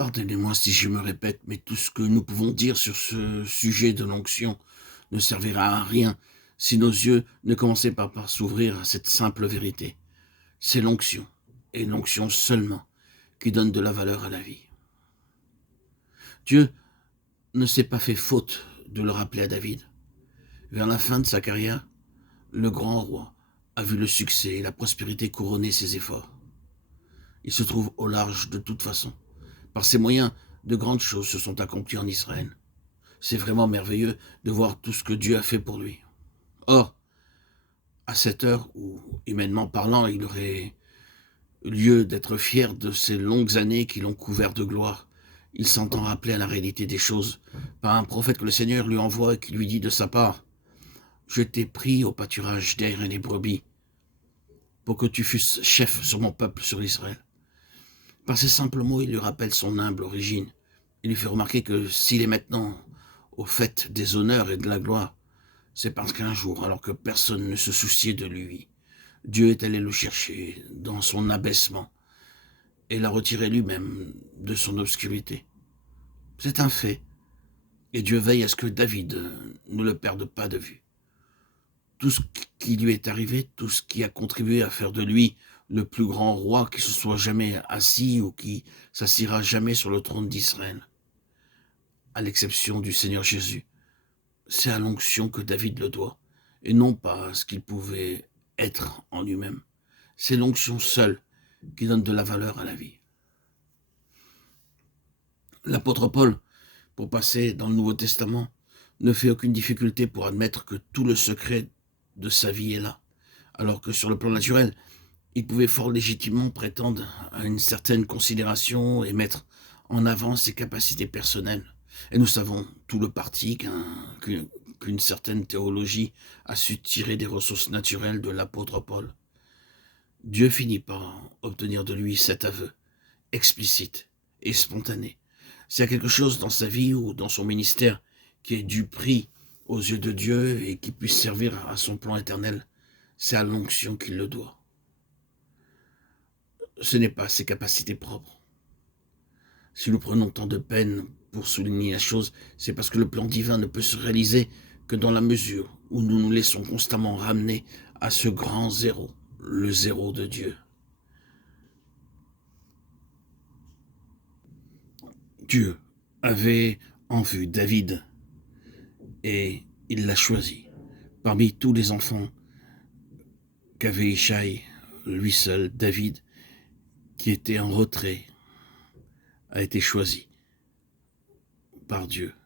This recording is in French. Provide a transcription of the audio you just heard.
Pardonnez-moi si je me répète, mais tout ce que nous pouvons dire sur ce sujet de l'onction ne servira à rien si nos yeux ne commençaient pas par s'ouvrir à cette simple vérité. C'est l'onction, et l'onction seulement, qui donne de la valeur à la vie. Dieu ne s'est pas fait faute de le rappeler à David. Vers la fin de sa carrière, le grand roi a vu le succès et la prospérité couronner ses efforts. Il se trouve au large de toute façon. Par ses moyens, de grandes choses se sont accomplies en Israël. C'est vraiment merveilleux de voir tout ce que Dieu a fait pour lui. Or, à cette heure où, humainement parlant, il aurait lieu d'être fier de ces longues années qui l'ont couvert de gloire, il s'entend rappeler à la réalité des choses par un prophète que le Seigneur lui envoie et qui lui dit de sa part: je t'ai pris au pâturage d'Air et des brebis pour que tu fusses chef sur mon peuple, sur Israël. Par ces simples mots, il lui rappelle son humble origine. Il lui fait remarquer que s'il est maintenant au fait des honneurs et de la gloire, c'est parce qu'un jour, alors que personne ne se souciait de lui, Dieu est allé le chercher dans son abaissement et l'a retiré lui-même de son obscurité. C'est un fait, et Dieu veille à ce que David ne le perde pas de vue. Tout ce qui lui est arrivé, tout ce qui a contribué à faire de lui le plus grand roi qui se soit jamais assis ou qui s'assiera jamais sur le trône d'Israël, à l'exception du Seigneur Jésus, c'est à l'onction que David le doit, et non pas à ce qu'il pouvait être en lui-même. C'est l'onction seule qui donne de la valeur à la vie. L'apôtre Paul, pour passer dans le Nouveau Testament, ne fait aucune difficulté pour admettre que tout le secret de sa vie est là, alors que sur le plan naturel, il pouvait fort légitimement prétendre à une certaine considération et mettre en avant ses capacités personnelles. Et nous savons tout le parti qu'une certaine théologie a su tirer des ressources naturelles de l'apôtre Paul. Dieu finit par obtenir de lui cet aveu, explicite et spontané. S'il y a quelque chose dans sa vie ou dans son ministère qui est du prix aux yeux de Dieu et qui puisse servir à son plan éternel, c'est à l'onction qu'il le doit. Ce n'est pas ses capacités propres. Si nous prenons tant de peine pour souligner la chose, c'est parce que le plan divin ne peut se réaliser que dans la mesure où nous nous laissons constamment ramener à ce grand zéro, le zéro de Dieu. Dieu avait en vue David et il l'a choisi. Parmi tous les enfants qu'avait Ishaï, lui seul, David, qui était en retrait, a été choisi par Dieu.